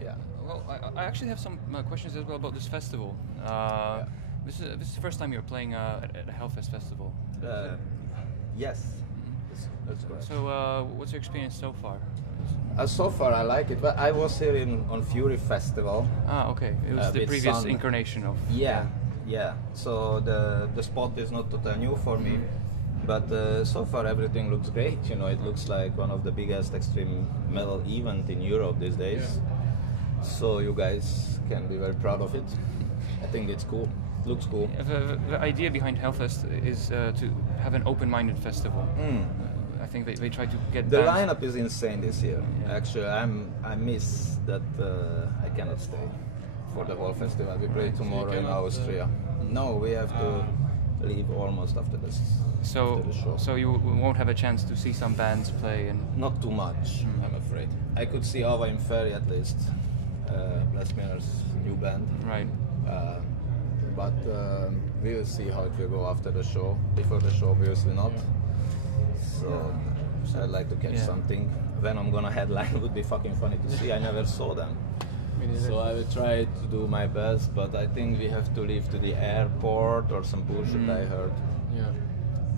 Yeah. Well, I actually have some questions as well about this festival. This is the first time you're playing at a Hellfest festival. Yes. That's correct. So, what's your experience so far? So far, I like it. But I was here on Fury Festival. Ah, okay. It was the previous Sun. incarnation of. Yeah, yeah. So the spot is not totally new for me, but so far everything looks great. You know, it looks like one of the biggest extreme metal event in Europe these days. Yeah. So you guys can be very proud of it. I think it's cool. Looks cool. The idea behind Hellfest is to have an open-minded festival. I think they try to get the bands. lineup is insane this year. Yeah. Actually, I miss that I cannot stay for the whole festival. We play tomorrow in Austria. No, we have to leave almost after this. So, after the show. So you won't have a chance to see some bands play and not too much. I'm afraid. I could see Ava Inferi at least. Blasphemous new band. Right. But we will see how it will go after the show. Before the show, obviously not. So I'd like to catch something. When I'm gonna headline would be fucking funny to see. I never saw them. So I will try to do my best, but I think we have to leave to the airport or some bullshit I heard. Yeah.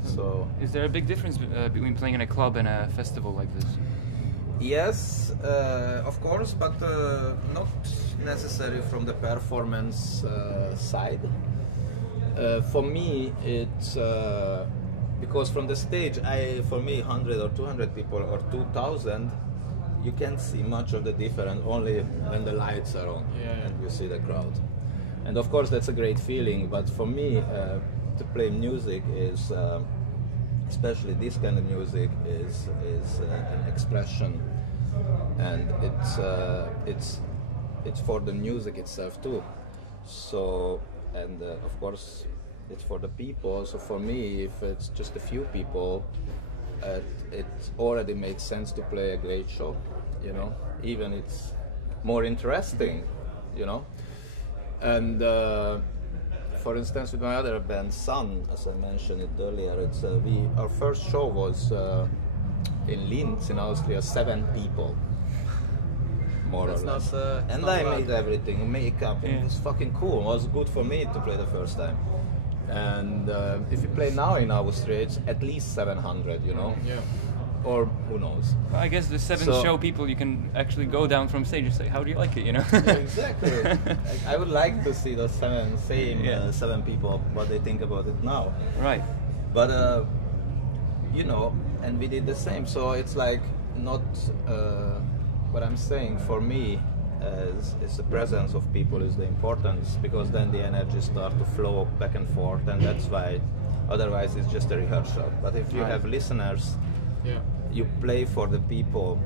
So is there a big difference between playing in a club and a festival like this? Yes, of course, but not necessarily from the performance side. For me, it's because from the stage, for me, 100 or 200 people or 2,000, you can't see much of the difference only when the lights are on and you see the crowd. And of course, that's a great feeling. But for me, to play music is, especially this kind of music, is an expression, and it's for the music itself too. So, and of course, it's for the people. So for me, if it's just a few people, it already makes sense to play a great show. You know, even it's more interesting. You know, and for instance, with my other band, Sun, as I mentioned it earlier, it's our first show was in Linz in Austria, 7 people. More or less. And I made everything, makeup, and it was fucking cool. It was good for me to play the first time. And if you play now in Austria, it's at least 700, you know? Yeah. Or who knows? Well, I guess the 7 show people, you can actually go down from stage and say, how do you like it, you know? Yeah, exactly. I would like to see those 7 people, what they think about it now. Right. But, you know, and we did the same. So it's like not... what I'm saying for me is the presence of people is the importance, because then the energy starts to flow back and forth, and that's why otherwise it's just a rehearsal. But if you have listeners, you play for the people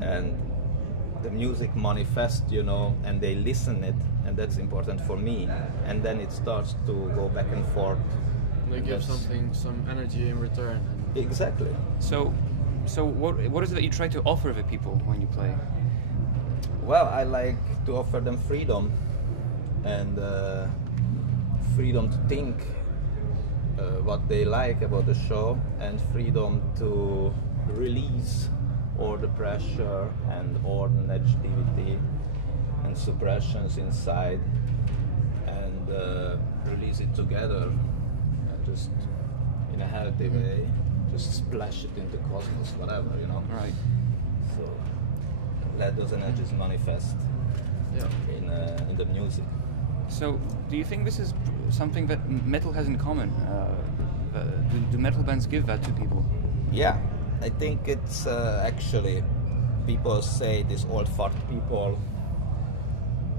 and the music manifests, you know, and they listen it, and that's important for me, and then it starts to go back and forth. They give some energy in return. Exactly. So what is it that you try to offer the people when you play? Well, I like to offer them freedom, and freedom to think what they like about the show, and freedom to release all the pressure and all the negativity and suppressions inside, and release it together, and just in a healthy way. Just splash it into cosmos, whatever, you know. Right. So let those energies manifest in the music. So, do you think this is something that metal has in common? Do metal bands give that to people? Yeah, I think it's actually, people say, these old fart people,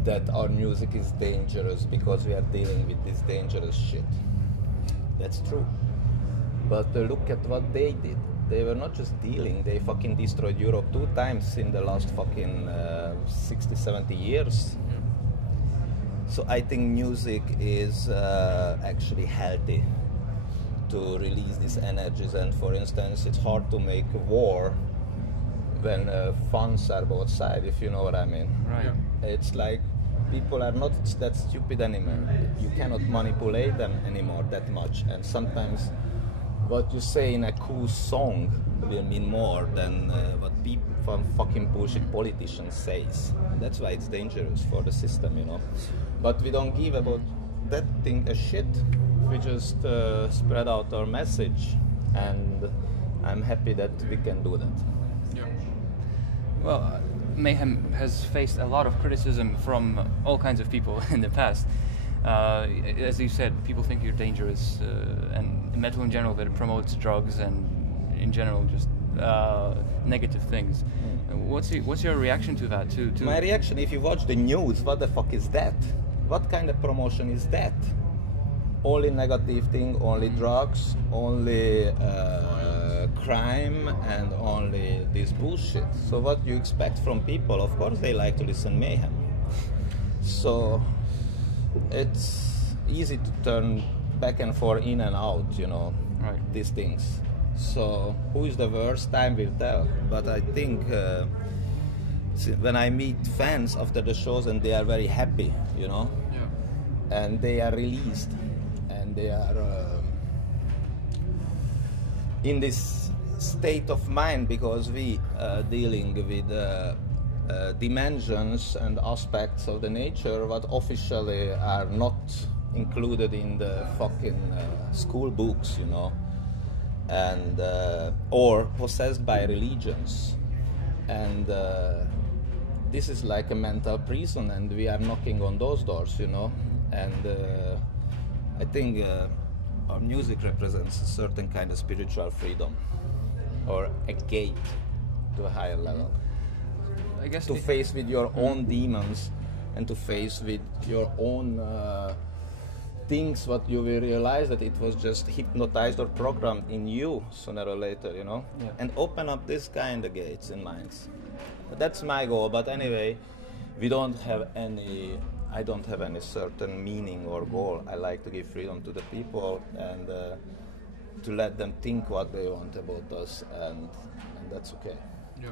that our music is dangerous because we are dealing with this dangerous shit. That's true. But look at what they did. They were not just dealing, they fucking destroyed Europe 2 times in the last fucking 60, 70 years. So I think music is actually healthy to release these energies. And for instance, it's hard to make war when funds are both sides, if you know what I mean. Right. It's like people are not that stupid anymore. You cannot manipulate them anymore that much. And sometimes what you say in a cool song will mean more than what people, fucking bullshit politicians says. And that's why it's dangerous for the system, you know. But we don't give about that thing a shit. We just spread out our message, and I'm happy that we can do that. Yeah. Well, Mayhem has faced a lot of criticism from all kinds of people in the past. As you said, people think you're dangerous, and metal in general, that it promotes drugs and in general just negative things. What's your reaction to that? To My reaction, if you watch the news, what the fuck is that? What kind of promotion is that? Only negative thing, only drugs, only crime, and only this bullshit. So what you expect from people? Of course they like to listen Mayhem. So it's easy to turn back and forth, in and out, you know, right. These things. So who is the worst? Time will tell. But I think when I meet fans after the shows and they are very happy, you know, and they are released, and they are in this state of mind because we dealing with dimensions and aspects of the nature what officially are not included in the fucking school books, you know, and or possessed by religions, and this is like a mental prison, and we are knocking on those doors, you know, and I think our music represents a certain kind of spiritual freedom, or a gate to a higher level. I guess to face with your own demons, and to face with your own things, what you will realize that it was just hypnotized or programmed in you sooner or later, you know, and open up this kind of gates in minds. That's my goal. But anyway, I don't have any certain meaning or goal. I like to give freedom to the people, and to let them think what they want about us, and that's okay. Yeah.